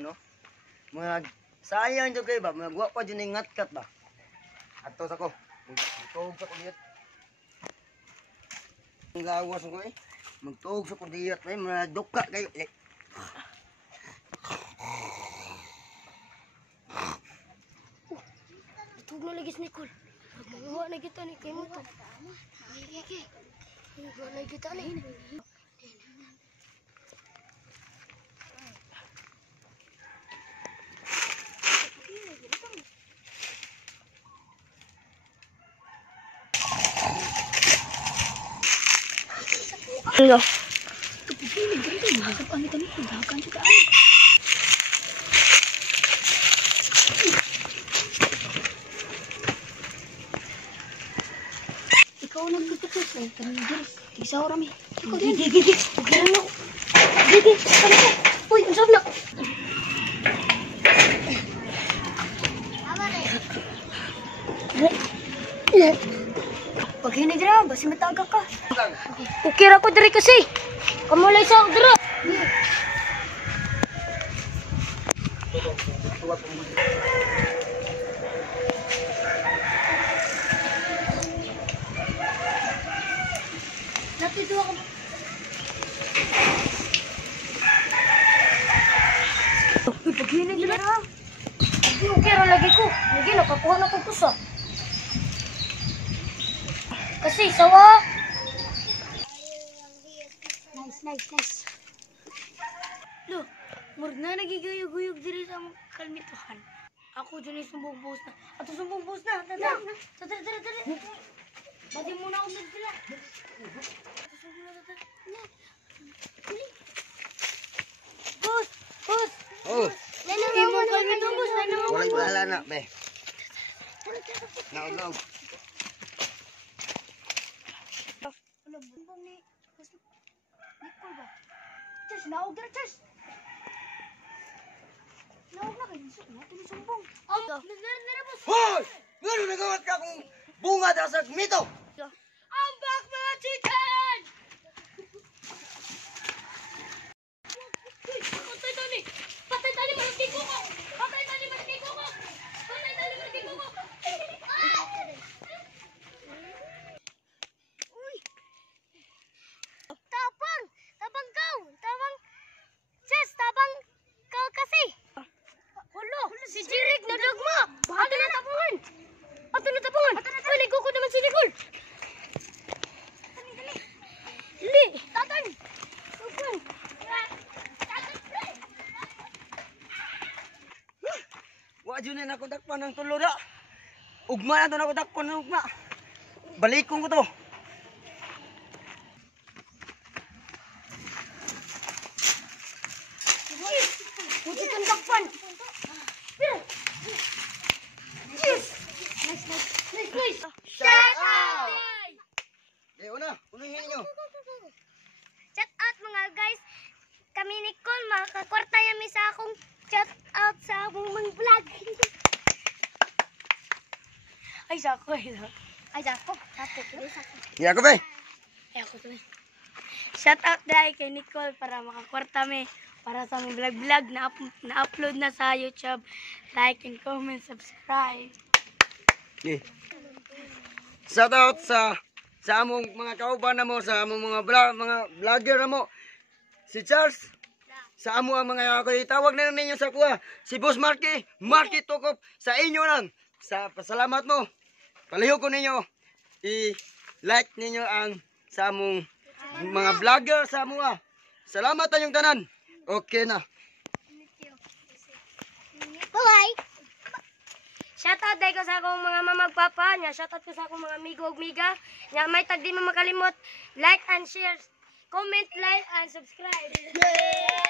no? Sayang jud kay ba, magwa pa jud ning ngatkat ba. Ato sa ko. Magtuog sa ko diyet. Ang gawas ko eh. Magtuog sa ko diyet, may mga duka kayo. Tug na lagi si Nicole. Magmumuha na kita ni kay mo to. Okay. Magmumuha na kita ni. Hello. Ikaw nagtutukos eh. Isa oras mi. Gigi. Ano? Gigi. Ano? Uy, ang sarap na. Pag hindi dira, basi mataga ka. Ukir ako diri kasi. Kamulay sa ako dira. Napito ako. Uy, pag hindi dira. Ukir lagi ko. Lagi nakakuha na ko pusa. Kasi sawa. Nice. Lo, murag na nagiguyog-guyog diri sa kalmituhan. Ako dyan yung sumbong boss na. Ato sumbong boss na. Tara. Bati muna ako sila. Ato sumbong na, tara. Boss. Oh. Imo kalmituhan, boss. Walay bahala na, be. Naulaw. Ano, bumbong ni Nicole ba? Chess, naog na, Chess! Naog na kayo, natin yung sumbong. Nara, boss! Hoy! Ngano nagawat ka kung bunga da sa mito? Ambak mga chicken! Patay tali, malaki ko ko! Si Jirik na dogma! Ato na tapungan! Uy, nagkuko naman si Nicole! Dali! Tatan! Wa jud na ako dakpan ng tulo da. Ugma na to na ako dakpan ng ugma. Balikon ko to. Puti kang dakpan! Nice! Shout out! Unahin niyo. Shout out mga guys! Kami Nicole, makakakwarta yami sa akong shout out sa akong mga vlog. Ay, sako. Ya ko be. Shout out dahil kay Nicole para makakwarta mi. Para sa aming vlog na upload na sa YouTube. Like and comment, subscribe. Okay. Shout out sa among mga kauban na mo, sa among mga vlogger na mo. Si Charles, sa amo ang mga tawag na ninyo sa kuha. Si Boss Marky Tukop, sa inyo lang. Sa pasalamat mo, palihog ko ninyo, i-like ninyo ang sa among mga vlogger sa amo. Salamat tayong tanan. Okay na. Bye! Shoutout dahil ko sa akong mga mamagpapa niya. Shoutout ko sa akong mga amigo-miga. Nya may tag di mo makalimot. Like and share. Comment, like and subscribe. Yeah!